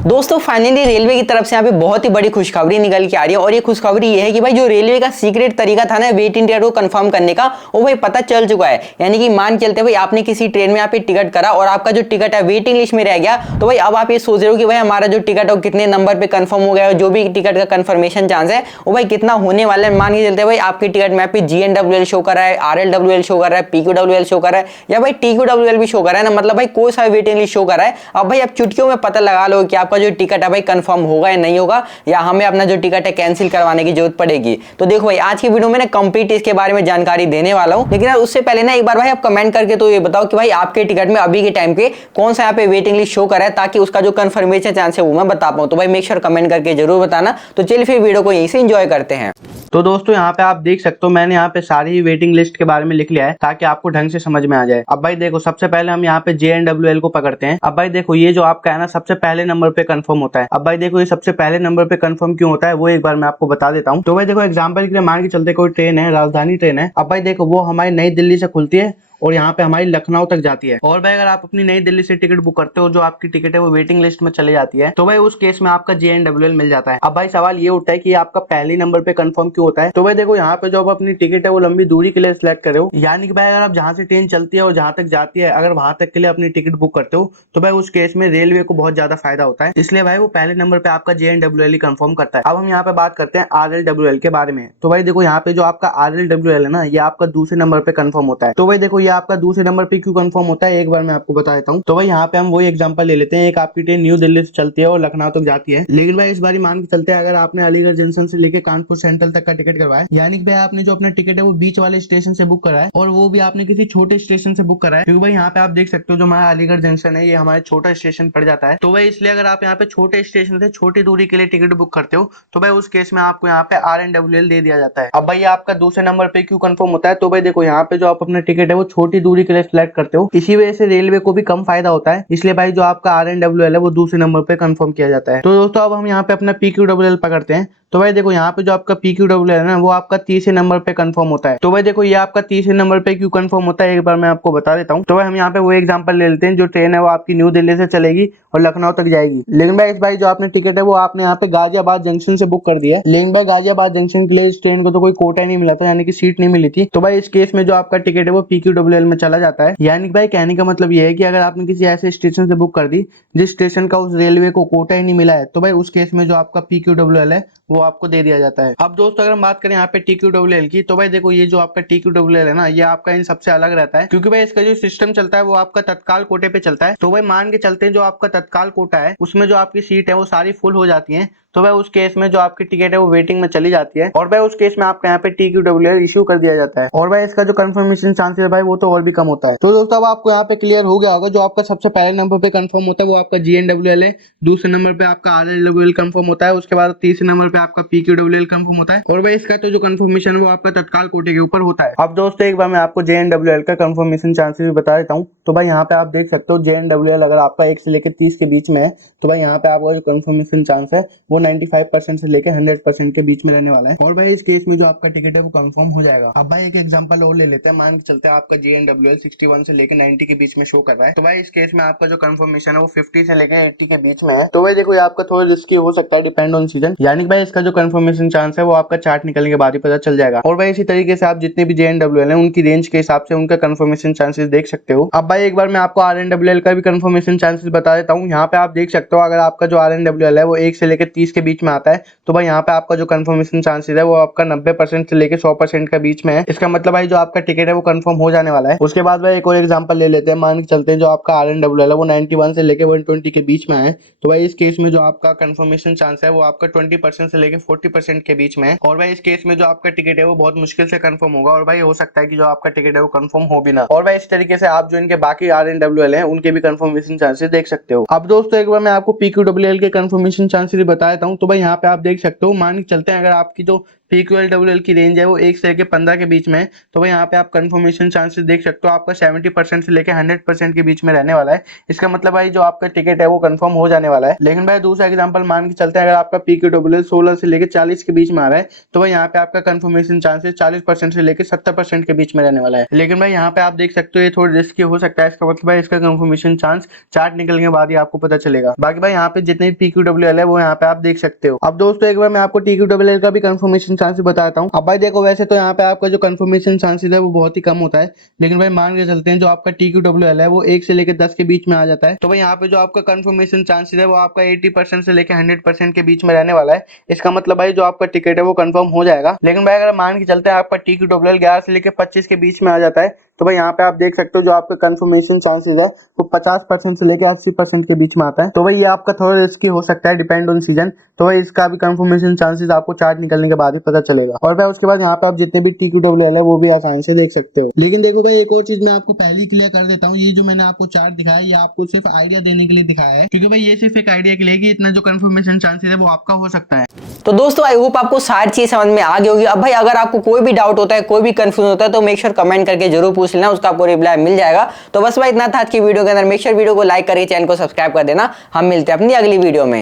दोस्तों finally railway की तरफ से यहाँ पे बहुत ही बड़ी खुशखबरी निकल के आ रही है और ये खुशखबरी ये है कि भाई जो रेलवे का सीक्रेट तरीका था ना वेट इंडिया को कंफर्म करने का वो भाई पता चल चुका है। यानी कि मान चलते भाई आपने किसी ट्रेन में यहाँ पे टिकट करा और आपका जो टिकट है वेटिंग लिस्ट में रह गया, तो भाई अब आप ये सोच रहे हो कि भाई हमारा जो टिकट है वो कितने नंबर पे कंफर्म हो गया है, जो भी टिकट का कंफर्मेशन चांस है वो भाई कितना होने वाला है। मान के चलते भाई आपके टिकट में पे GNWL शो कर रहा है, RLWL शो कर रहा है, PQWL शो कर रहा है या भाई TQWL भी शो कर रहा है ना, मतलब भाई कोई सा वेटिंग लिस्ट शो कर रहा है। अब भाई आप चुटकियों में पता लगा लो कि आपका जो टिकट है भाई कंफर्म होगा या नहीं होगा, या हमें अपना जो टिकट है कैंसिल करवाने की जरूरत पड़ेगी। तो देखो भाई आज की वीडियो में ना कंप्लीट इसके बारे में जानकारी देने वाला हूं, लेकिन उससे पहले ना एक बार भाई आप कमेंट करके तो ये बताओ कि भाई आपके टिकट में अभी के टाइम पे कौन सा यहाँ पे वेटिंग लिस्ट शो कर रहा है, ताकि उसका जो कंफर्मेशन चांस है वो मैं बता पाऊं। तो भाई मेक श्योर कमेंट करके जरूर बताना। तो चलिए फिर वीडियो को यहीं से एंजॉय करते हैं। तो दोस्तों यहाँ पे आप देख सकते हो मैंने यहाँ पे सारी वेटिंग लिस्ट के बारे में लिख लिया है ताकि आपको ढंग से समझ में आ जाए। अब भाई देखो सबसे पहले हम यहाँ पे JNWL को पकड़ते हैं। अब भाई देखो ये जो आपका है ना सबसे पहले नंबर पे कंफर्म होता है। अब भाई देखो ये सबसे पहले नंबर पे कंफर्म क्यों होता है वो एक बार मैं आपको बता देता हूँ। तो भाई देखो एग्जाम्पल के लिए मान के चलते कोई ट्रेन है, राजधानी ट्रेन है। अब भाई देखो वो हमारी नई दिल्ली से खुलती है और यहाँ पे हमारी लखनऊ तक जाती है। और भाई अगर आप अपनी नई दिल्ली से टिकट बुक करते हो, जो आपकी टिकट है वो वेटिंग लिस्ट में चली जाती है, तो भाई उस केस में आपका JNWL मिल जाता है। अब भाई सवाल ये उठता है कि आपका पहले नंबर पे कंफर्म क्यों होता है। तो भाई देखो यहाँ पे जो आप अपनी टिकट है वो लंबी दूरी के लिए सिलेक्ट करे हो, यानी कि भाई अगर आप जहाँ से ट्रेन चलती है और जहाँ तक जाती है अगर वहां तक के लिए अपनी टिकट बुक करते हो, तो भाई उस केस में रेलवे को बहुत ज्यादा फायदा होता है। इसलिए भाई वो पहले नंबर पे आपका JNWL ही कंफर्म करता है। अब हम यहाँ पे बात करते हैं RLWL के बारे में। तो भाई देखो यहाँ पे जो आपका RLWL है ना, ये आपका दूसरे नंबर पे कंफर्म होता है। तो भाई देखो ये आपका दूसरे नंबर पे क्यों कंफर्म होता है एक बार मैं आपको बता देता हूँ। तो भाई यहाँ पे हम वही एग्जांपल ले लेते हैं। एक आपकी ट्रेन न्यू दिल्ली से चलती है और लखनऊ तक जाती है, लेकिन भाई इस बार मान के चलते हैं अगर आपने अलीगढ़ जंक्शन से लेके कानपुर सेंट्रल तक का टिकट करवाया, यानी कि भाई आपने जो अपना टिकट है वो बीच वाले स्टेशन से बुक करा है और वो भी आपने किसी छोटे स्टेशन से बुक करा है, क्योंकि भाई यहाँ पे आप देख सकते हो जो हमारा अलीगढ़ जंक्शन है ये हमारे छोटा स्टेशन पड़ जाता है। तो भाई इसलिए अगर आप यहाँ पे छोटे स्टेशन से छोटी दूरी के लिए टिकट बुक करते हो तो भाई उस केस में आपको यहाँ पे RNWL दे दिया जाता है। अब भाई आपका दूसरे नंबर पे क्यों कंफर्म होता है। तो भाई देखो यहाँ पे जो आप अपना टिकट है वो छोटी दूरी के लिए सिलेक्ट करते हो, इसी वजह से रेलवे को भी कम फायदा होता है। इसलिए भाई जो आपका RNWL है वो दूसरे नंबर पे कंफर्म किया जाता है। तो दोस्तों अब हम यहाँ पे अपना PQWL पकड़ते हैं। तो भाई देखो यहाँ पे जो आपका PQWL है ना वो आपका तीसरे नंबर पे कंफर्म होता है। तो भाई देखो ये आपका तीसरे नंबर पे क्यों कंफर्म होता है एक बार मैं आपको बता देता हूँ। तो भाई हम यहाँ पे वो एग्जांपल ले लेते हैं। जो ट्रेन है वो आपकी न्यू दिल्ली से चलेगी और लखनऊ तक जाएगी, लेकिन भाई जो आपने टिकट है वो आपने यहाँ पे गाजियाबाद जंक्शन से बुक कर दिया है, लेकिन भाई गाजियाबाद जंक्शन के लिए इस ट्रेन को तो कोई कोटा नहीं मिला था, यानी कि सीट नहीं मिली थी। तो भाई इस केस में जो आपका टिकट है वो PQWL में चला जाता है। यानी कि भाई कहने का मतलब ये है कि अगर आपने किसी ऐसे स्टेशन से बुक कर दी जिस स्टेशन का उस रेलवे को कोटा ही नहीं मिला है, तो भाई उस केस में जो आपका PQWL है वो आपको दे दिया जाता है। अब दोस्तों अगर हम बात करें यहाँ पे TQWL की, तो भाई देखो ये जो आपका TQWL है ना ये आपका इन सबसे अलग रहता है, क्योंकि भाई इसका जो सिस्टम चलता है वो आपका तत्काल कोटे पे चलता है। तो भाई मान के चलते हैं जो आपका तत्काल कोटा है उसमें जो आपकी सीट है वो सारी फुल हो जाती है, तो भाई उस केस में जो आपकी टिकट है वो वेटिंग में चली जाती है और भाई उस केस में आपका यहाँ पे TQWL इश्यू कर दिया जाता है और भाई इसका जो कंफर्मेशन चांसेस है भाई वो तो और भी कम होता है। तो दोस्तों अब आपको यहाँ पे क्लियर हो गया होगा जो आपका सबसे पहले नंबर पे कंफर्म होता है वो आपका JNWL है, दूसरे नंबर पे आपका RLWL कंफर्म होता है, उसके बाद तीसरे नंबर पे आपका PQWL कंफर्म होता है और भाई इसका तो जो कंफर्मेशन है वो आपका तत्काल कोटे के ऊपर होता है। अब दोस्तों एक बार मैं आपको JNWL का कंफर्मेशन चांसेस भी बता देता हूँ। तो भाई यहाँ पे आप देख सकते हो JNWL अगर आपका 1 से लेकर 30 के बीच में है, तो भाई यहाँ पे आपका जो कंफर्मेशन चांस है वो 95% से लेकर 100% के बीच में रहने वाला है और भाई इस केस में जो आपका टिकट है वो कंफर्म हो जाएगा। अब भाई एक एग्जांपल और ले लेते हैं। मान के चलते हैं आपका JNWL 61 से लेकर 90 के बीच में शो कर रहा है, तो भाई इस केस में आपका जो कंफर्मेशन है वो 50 से लेकर 80 के बीच में है। तो भाई देखो ये आपका थोड़ा रिस्की हो सकता है, डिपेंड ऑन सीजन, यानी कि भाई इसका जो कंफर्मेशन चांस है वो आपका चार्ट निकलने के बाद ही पता चल जाएगा। और भाई इसी तरीके से आप जितने भी JNWL है उनकी रेंज के हिसाब से उनका कंफर्मेशन चांसेस देख सकते हो। अब भाई एक बार मैं आपको RNWL का भी कंफर्मेशन चांसेस बता देता हूँ। यहाँ पे आप देख सकते हो अगर आपका जो RNWL है वो 1 से लेकर 30 के बीच में आता है, तो भाई यहाँ पे आपका जो कंफर्मेशन चांसेस है वो आपका 90% से लेकर 100% के बीच में है। इसका मतलब भाई जो आपका टिकट है वो कंफर्म हो जाने वाला है। उसके बाद भाई एक और एग्जांपल ले लेते हैं। मान के चलते हैं जो आपका RNWL है वो 91 से लेकर 120 के बीच में है, तो भाई इस केस में जो आपका कंफर्मेशन चांस है वो आपका 20% से लेकर 40% के बीच में है और भाई इस केस में जो आपका टिकट है वो बहुत मुश्किल से कंफर्म होगा और भाई हो सकता है कि जो आपका टिकट है वो कंफर्म हो भी ना। और भाई इस तरीके से आप जो इनके बाकी RNWL है उनके भी कंफर्मेशन चांसेस देख सकते हो। अब दोस्तों एक बार मैं आपको PQWL के कंफर्मेशन चांसेस बता देता हूँ। तो भाई यहाँ पे आप देख सकते हो, मान के चलते हैं अगर आपकी जो PQLWL की रेंज है वो 1 से लेके 15 के बीच में है। तो भाई यहाँ पे आप कंफर्मेशन चांसेस देख सकते हो, आपका 70% से लेके 100% के बीच में रहने वाला है। इसका मतलब भाई जो आपका टिकट है वो कंफर्म हो जाने वाला है। लेकिन भाई दूसरा एग्जांपल मान के चलते हैं, अगर आपका PQWL 16 से लेके 40 के बीच में आ रहा है तो भाई यहाँ पे आपका कंफर्मेशन चांसेस 40% से लेके 70% के बीच में रहने वाला है। लेकिन भाई यहाँ पे आप देख सकते हो ये थोड़ा रिस्की हो सकता है। इसका मतलब भाई इसका कंफर्मेशन चांस चार्ट निकलने के बाद ही आपको पता चलेगा। बाकी भाई यहाँ पे जितने भी PQWL है वो यहाँ पे आप देख सकते हो। अब दोस्तों एक बार मैं आपको TQWL का भी कंफर्मेशन चांसेस बताता हूँ। अब भाई देखो वैसे तो यहाँ पे आपका जो कंफर्मेशन चांसेस है वो बहुत ही कम होता है, लेकिन भाई मान के चलते हैं जो आपका TQWL है वो 1 से लेकर 10 के बीच में आ जाता है। तो भाई यहाँ पे जो आपका कंफर्मेशन चांसेस है वो आपका 80% से लेकर 100% के बीच में रहने वाला है। इसका मतलब भाई जो आपका टिकट है वो कंफर्म हो जाएगा। लेकिन भाई अगर मान के चलते हैं आपका TQWL 11 से लेकर 25 के बीच में आ जाता है तो भाई यहाँ पे आप देख सकते हो जो आपका कंफर्मेशन चांसेस है वो 50% से लेकर 80% के बीच में आता है। तो भाई ये आपका थोड़ा रिस्की हो सकता है, डिपेंड ऑन सीजन। तो भाई इसका भी कंफर्मेशन चांसेस आपको चार्ट निकलने के बाद ही पता चलेगा। और भाई उसके बाद यहाँ पे आप जितने भी TQWL है वो भी आसानी से देख सकते हो। लेकिन देखो भाई एक और चीज मैं आपको पहले ही क्लियर कर देता हूँ, ये जो मैंने आपको चार्ट दिखाया ये आपको सिर्फ आइडिया देने के लिए दिखाया है, क्योंकि भाई ये सिर्फ एक आइडिया के लिए कि इतना जो कंफर्मेशन चांसेस है वो आपका हो सकता है। तो दोस्तों आई होप आपको सारी चीज समझ में आ गई होगी। अब भाई अगर आपको कोई भी डाउट होता है, कोई भी कंफ्यूजन होता है तो मेक श्योर कमेंट करके जरूर पूछ लेना, उसका आपको रिप्लाई मिल जाएगा। तो बस भाई इतना था आज की वीडियो के अंदर। मेक श्योर वीडियो को लाइक करिए, चैनल को सब्सक्राइब कर देना। हम मिलते हैं अपनी अगली वीडियो में।